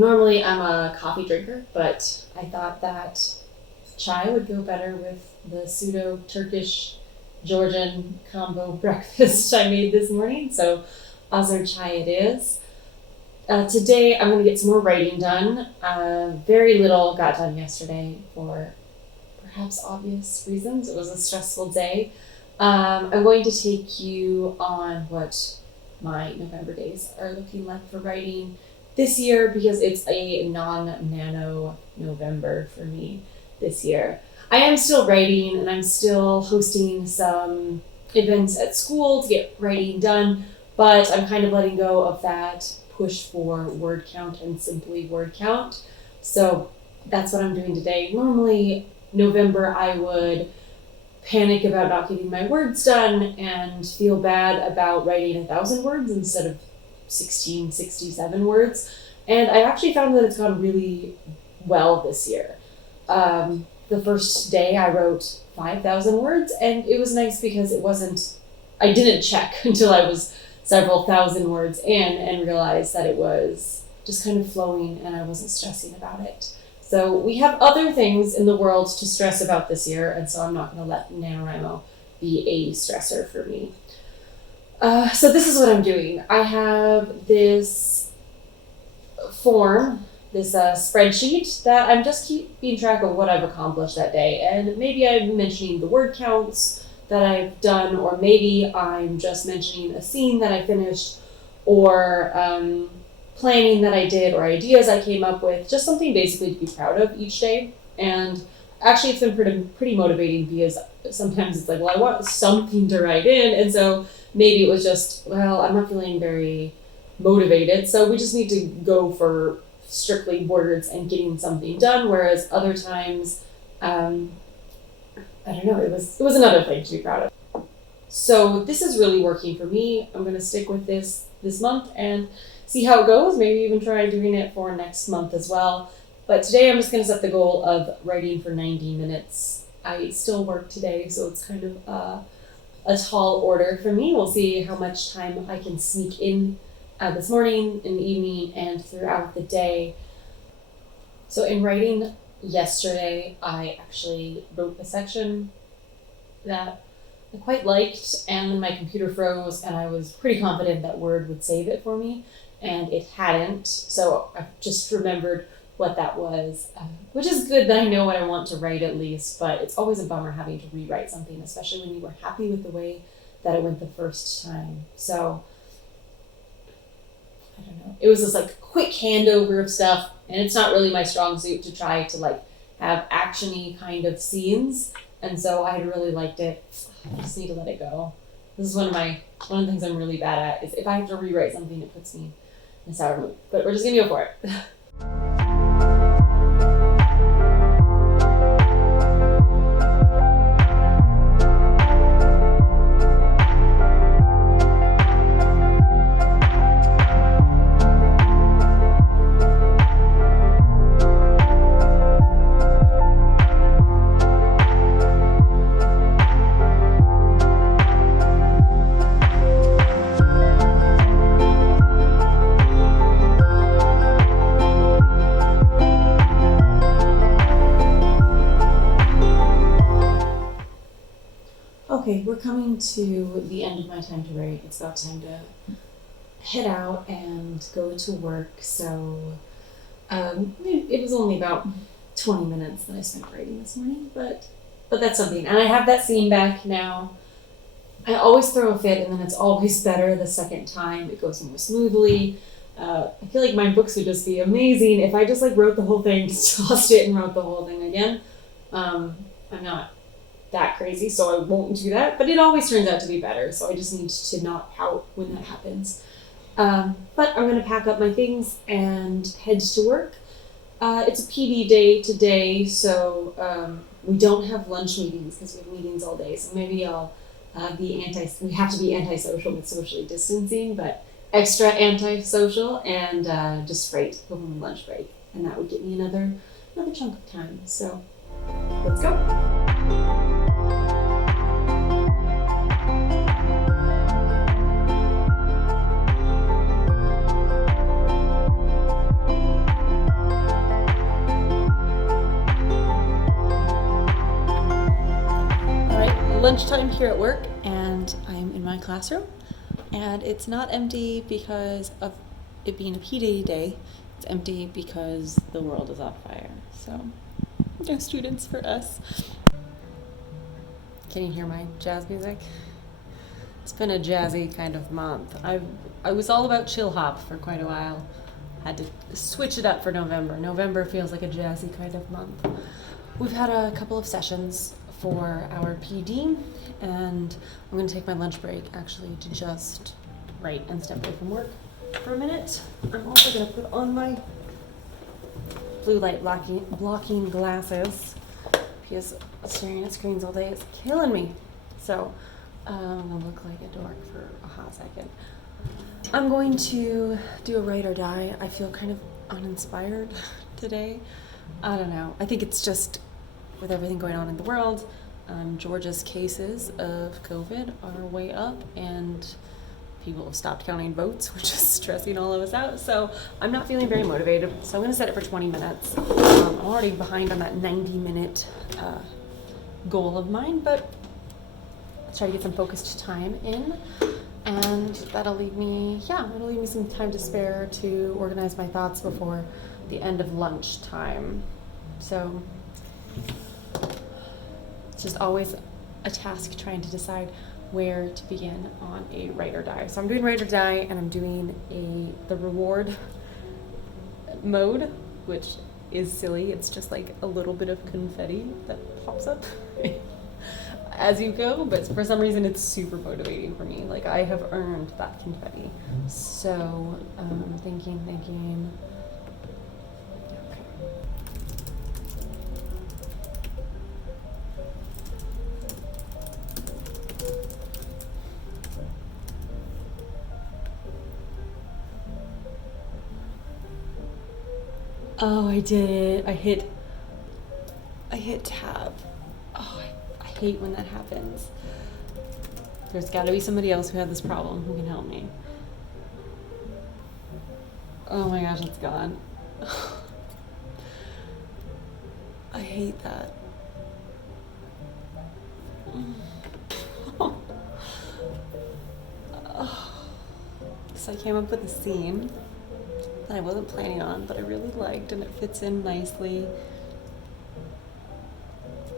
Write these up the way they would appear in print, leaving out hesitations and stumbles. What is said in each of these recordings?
Normally I'm a coffee drinker, but I thought that chai would go better with the pseudo-Turkish Georgian combo breakfast I made this morning, so Azar chai it is. Today I'm going to get some more writing done. Very little got done yesterday for perhaps obvious reasons. It was a stressful day. I'm going to take you on what my November days are looking like for writing this year, because it's a non-nano November for me this year. I am still writing and I'm still hosting some events at school to get writing done, but I'm kind of letting go of that push for word count and simply word count. So that's what I'm doing today. Normally, November, I would panic about not getting my words done and feel bad about writing 1,000 words instead of 1667 words. And I actually found that it's gone really well this year. The first day I wrote 5,000 words, and it was nice because I didn't check until I was several thousand words in and realized that it was just kind of flowing and I wasn't stressing about it. So we have other things in the world to stress about this year, and so I'm not going to let NaNoWriMo be a stressor for me. So this is what I'm doing. I have this form, this spreadsheet that I'm just keeping track of what I've accomplished that day. And maybe I'm mentioning the word counts that I've done, or maybe I'm just mentioning a scene that I finished, or planning that I did, or ideas I came up with, just something basically to be proud of each day. And actually it's been pretty motivating, because sometimes it's like, well, I want something to write in, and so maybe it was just, well, I'm not feeling very motivated, so we just need to go for strictly words and getting something done, whereas other times, I don't know, it was another thing to be proud of. So this is really working for me. I'm going to stick with this month and see how it goes, maybe even try doing it for next month as well. But today I'm just going to set the goal of writing for 90 minutes. I still work today, so it's kind of a tall order for me. We'll see how much time I can sneak in this morning, in the evening, and throughout the day. So in writing yesterday, I actually wrote a section that I quite liked, and then my computer froze, and I was pretty confident that Word would save it for me, and it hadn't. So I just remembered what that was, which is good that I know what I want to write at least, but it's always a bummer having to rewrite something, especially when you were happy with the way that it went the first time. So I don't know. It was this like quick handover of stuff, and it's not really my strong suit to try to like have action-y kind of scenes, and so I really liked it. I just need to let it go. This is one of the things I'm really bad at, is if I have to rewrite something, it puts me in a sour mood. But we're just gonna go for it. Okay, we're coming to the end of my time to write. It's about time to head out and go to work. So it was only about 20 minutes that I spent writing this morning, but that's something. And I have that scene back now. I always throw a fit, and then it's always better the second time. It goes more smoothly. I feel like my books would just be amazing if I just like wrote the whole thing, tossed it, and wrote the whole thing again. I'm not that crazy, so I won't do that, but it always turns out to be better, so I just need to not pout when that happens. But I'm going to pack up my things and head to work. It's a PD day today, so we don't have lunch meetings because we have meetings all day, so maybe I'll we have to be antisocial with socially distancing, but extra antisocial, and just write over my lunch break, and that would give me another chunk of time. So let's go. lunchtime here at work, and I'm in my classroom, and it's not empty because of it being a PD day. It's empty because the world is on fire. So, no students for us. Can you hear my jazz music? It's been a jazzy kind of month. I was all about chill hop for quite a while. Had to switch it up for November. November feels like a jazzy kind of month. We've had a couple of sessions for our PD, and I'm going to take my lunch break actually to just write and step away from work for a minute. I'm also going to put on my blue light blocking glasses because staring at screens all day is killing me. So I'm going to look like a dork for a hot second. I'm going to do a write or die. I feel kind of uninspired today. I don't know. I think it's just with everything going on in the world. Georgia's cases of COVID are way up, and people have stopped counting votes, which is stressing all of us out. So I'm not feeling very motivated. So I'm going to set it for 20 minutes. I'm already behind on that 90-minute goal of mine, but let's try to get some focused time in. And it'll leave me some time to spare to organize my thoughts before the end of lunchtime. So it's just always a task trying to decide where to begin on a write or die. So I'm doing write or die, and I'm doing the reward mode, which is silly. It's just like a little bit of confetti that pops up as you go, but for some reason it's super motivating for me. Like, I have earned that confetti. So thinking. Okay. Oh, I did it. I hit tab. Oh, I hate when that happens. There's got to be somebody else who had this problem who can help me. Oh my gosh, it's gone. I hate that. So I came up with a scene that I wasn't planning on, but I really liked, and it fits in nicely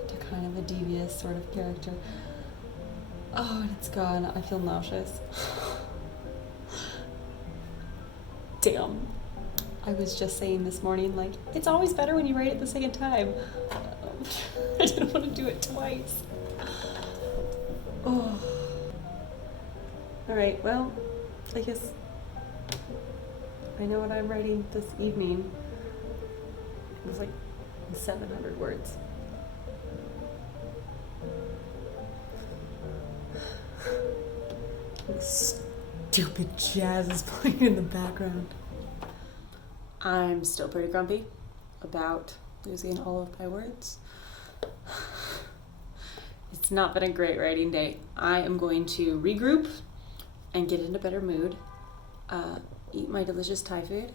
to kind of a devious sort of character. Oh, and it's gone. I feel nauseous. Damn. I was just saying this morning, like, it's always better when you write it the second time. I didn't want to do it twice. Oh. All right, well, I guess I know what I'm writing this evening. It was like 700 words. Stupid jazz is playing in the background. I'm still pretty grumpy about losing all of my words. It's not been a great writing day. I am going to regroup and get in a better mood, eat my delicious Thai food,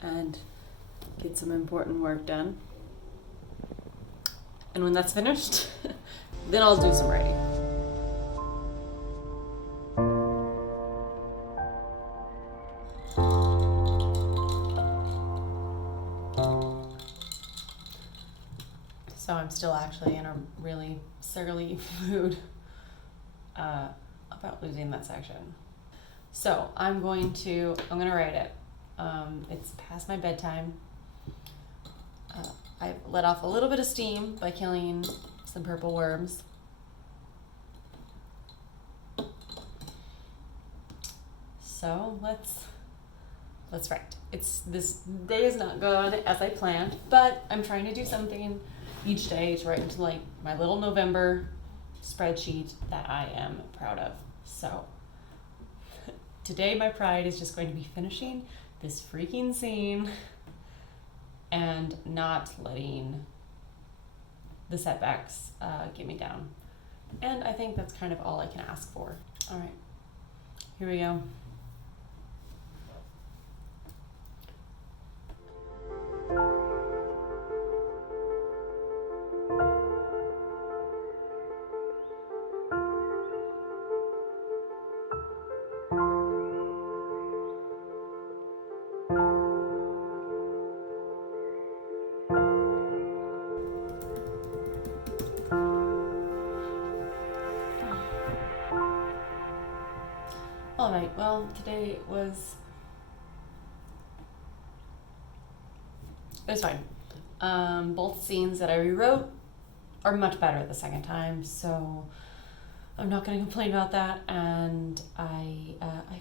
and get some important work done. And when that's finished, then I'll do some writing. So I'm still actually in a really surly mood about losing that section. So I'm gonna write it. It's past my bedtime. I let off a little bit of steam by killing some purple worms. So let's write. This day is not gone as I planned, but I'm trying to do something each day to write into like my little November spreadsheet that I am proud of. So today my pride is just going to be finishing this freaking scene and not letting the setbacks get me down. And I think that's kind of all I can ask for. All right, here we go. Well, today was fine. Both scenes that I rewrote are much better the second time, so I'm not going to complain about that. And I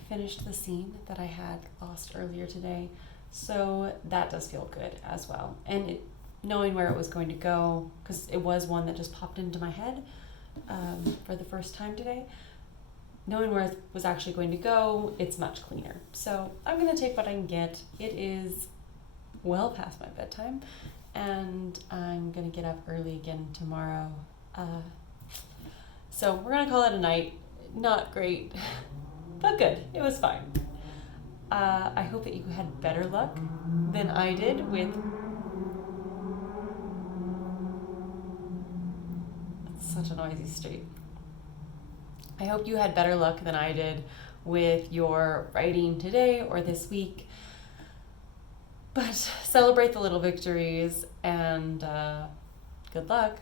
finished the scene that I had lost earlier today, so that does feel good as well. And knowing where it was going to go, because it was one that just popped into my head for the first time today. Knowing where it was actually going to go, it's much cleaner. So I'm going to take what I can get. It is well past my bedtime, and I'm going to get up early again tomorrow. So we're going to call it a night. Not great, but good. It was fine. I hope that you had better luck than I did with... It's such a noisy street. I hope you had better luck than I did with your writing today or this week. But celebrate the little victories, and good luck.